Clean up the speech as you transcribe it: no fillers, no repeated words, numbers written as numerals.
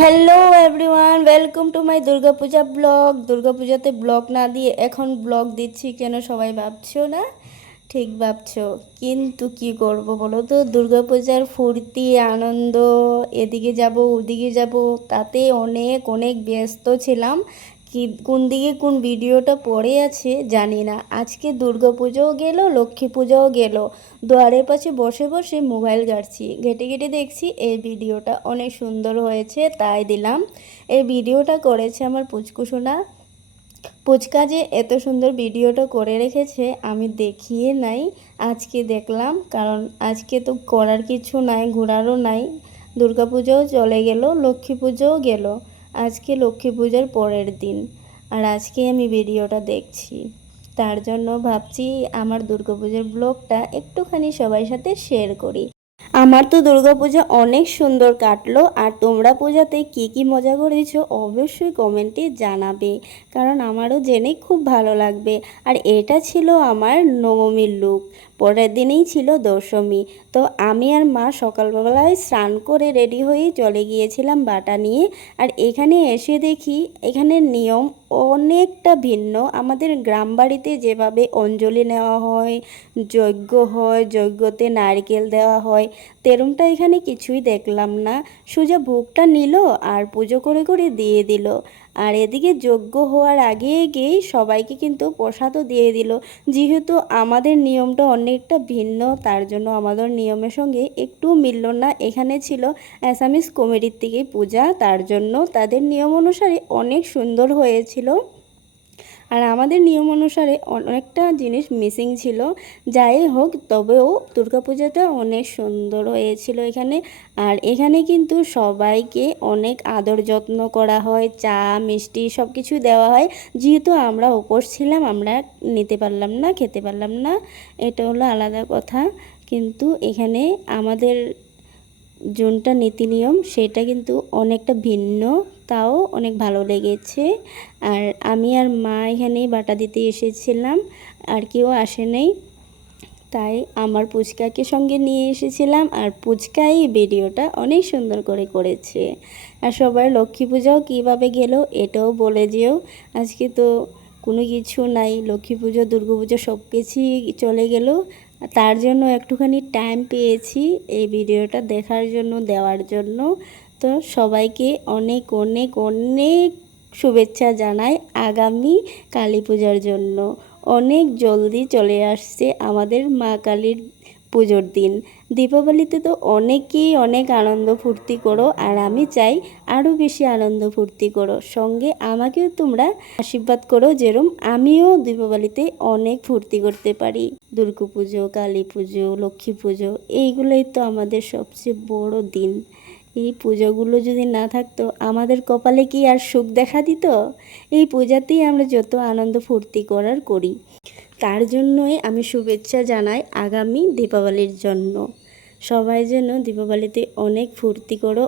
Hello everyone, welcome to my Durga Puja blog. দুর্গাপূজাতে blog না দিয়ে এখন ব্লগ দিচ্ছি কেন সবাই ভাবছো না? ঠিক ভাবছো, কিন্তু কি করব বলো তো, দুর্গাপূজার ফুর্তি আনন্দ, এদিকে যাব ওদিকে যাব, তাতে অনেক অনেক ব্যস্ত ছিলাম। কি কোন দিকে কোন ভিডিওটা পড়ে আছে জানি না। আজকে দুর্গাপুজোও গেল, লক্ষ্মী পূজাও গেল, দুয়ারের পাশে বসে বসে মোবাইল ঘাঁটছি, ঘেটে ঘেটে দেখছি এই ভিডিওটা অনেক সুন্দর হয়েছে তাই দিলাম। এই ভিডিওটা করেছে আমার পুচকুসোনা। পুচকা যে এত সুন্দর ভিডিওটা করে রেখেছে আমি দেখিয়ে নাই, আজকে দেখলাম। কারণ আজকে তো করার কিছু নাই, ঘোরারও নাই। দুর্গাপূজাও চলে গেল, লক্ষ্মী পুজোও গেল, আজকে লক্ষ্মী পূজার পরের দিন। আর আজকে আমি ভিডিওটা দেখছি, তার জন্য ভাবছি আমার দুর্গাপূজার ব্লগটা একটুখানি সবার সাথে শেয়ার করি। আমার তো দুর্গাপূজা অনেক সুন্দর কাটলো। আর তোমরা পূজাতে কি কি মজা করেছো অবশ্যই কমেন্টে জানাবে, কারণ আমারও জেনে খুব ভালো লাগবে। আর এটা ছিল আমার নবমীর লুক, পরের দিনেই ছিল দশমী। তো আমি আর মা সকালবেলায় স্নান করে রেডি হয়ে চলে গিয়েছিলাম বাটা নিয়ে। আর এখানে এসে দেখি এখানের নিয়ম অনেকটা ভিন্ন। আমাদের গ্রাম বাড়িতে যেভাবে অঞ্জলি নেওয়া হয়, যজ্ঞ হয়, যজ্ঞতে নারকেল দেওয়া হয়, তেরুমটা এখানে কিছুই দেখলাম না। সোজা ভোগটা নিল আর পুজো করে করে দিয়ে দিল। আর এদিকে যজ্ঞ হওয়ার আগে গিয়েই সবাইকে কিন্তু প্রসাদও দিয়ে দিল। যেহেতু আমাদের নিয়মটা অনেকটা ভিন্ন, তার জন্য আমাদের নিয়মের সঙ্গে একটু মিলল না। এখানে ছিল অ্যাসামিস কমিটির থেকে পূজা, তার জন্য তাদের নিয়ম অনুসারে অনেক সুন্দর হয়েছিল। আর আমাদের নিয়ম অনুসারে অনেকটা জিনিস মিসিং ছিল। যাই হোক, তবেও দুর্গাপূজাটা অনেক সুন্দর হয়েছিল এখানে। আর এখানে কিন্তু সবাইকে অনেক আদর যত্ন করা হয়, চা মিষ্টি সব কিছু দেওয়া হয়। যেহেতু আমরা উপোস ছিলাম, আমরা নিতে পারলাম না, খেতে পারলাম না, এটা হলো আলাদা কথা। কিন্তু এখানে আমাদের যোনটা নীতি নিয়ম সেটা কিন্তু অনেকটা ভিন্ন, তাও অনেক ভালো লেগেছে। আর আমি আর মা এখানেই বাটা দিতে এসেছিলাম, আর কেউ আসে নাই, তাই আমার পুচকাকে সঙ্গে নিয়ে এসেছিলাম। আর পুচকাই ভিডিওটা অনেক সুন্দর করে করেছে। আর সবার লক্ষ্মী পূজাও কীভাবে গেল এটাও বলে যেও। আজকে তো কোনো কিছু নাই, লক্ষ্মী পুজো দুর্গা পুজো সব কিছুই চলে গেল। তার জন্য একটুখানি টাইম পেয়েছি এই ভিডিওটা দেখার জন্য, দেওয়ার জন্য। তো সবাইকে অনেক অনেক অনেক শুভেচ্ছা জানাই আগামী কালী পূজার জন্য। অনেক জলদি চলে আসছে আমাদের মা কালীর পুজোর দিন। দীপাবলিতে তো অনেকেই অনেক আনন্দ ফুর্তি করো, আর আমি চাই আরও বেশি আনন্দ ফুর্তি করো, সঙ্গে আমাকেও তোমরা আশীর্বাদ করো যেরম আমিও দীপাবলিতে অনেক ফুর্তি করতে পারি। দুর্গা পুজো, কালী পুজো, লক্ষ্মী পুজো, এইগুলোই তো আমাদের সবচেয়ে বড় দিন। এই পূজাগুলো যদি না থাকতো আমাদের কপালে কি আর সুখ দেখা দিত? এই পূজাতেই আমরা যত আনন্দ ফুর্তি করার করি। তার জন্যই আমি শুভেচ্ছা জানাই আগামী দীপাবলির জন্য। সবাই যেন দীপাবলিতে অনেক ফুর্তি করো,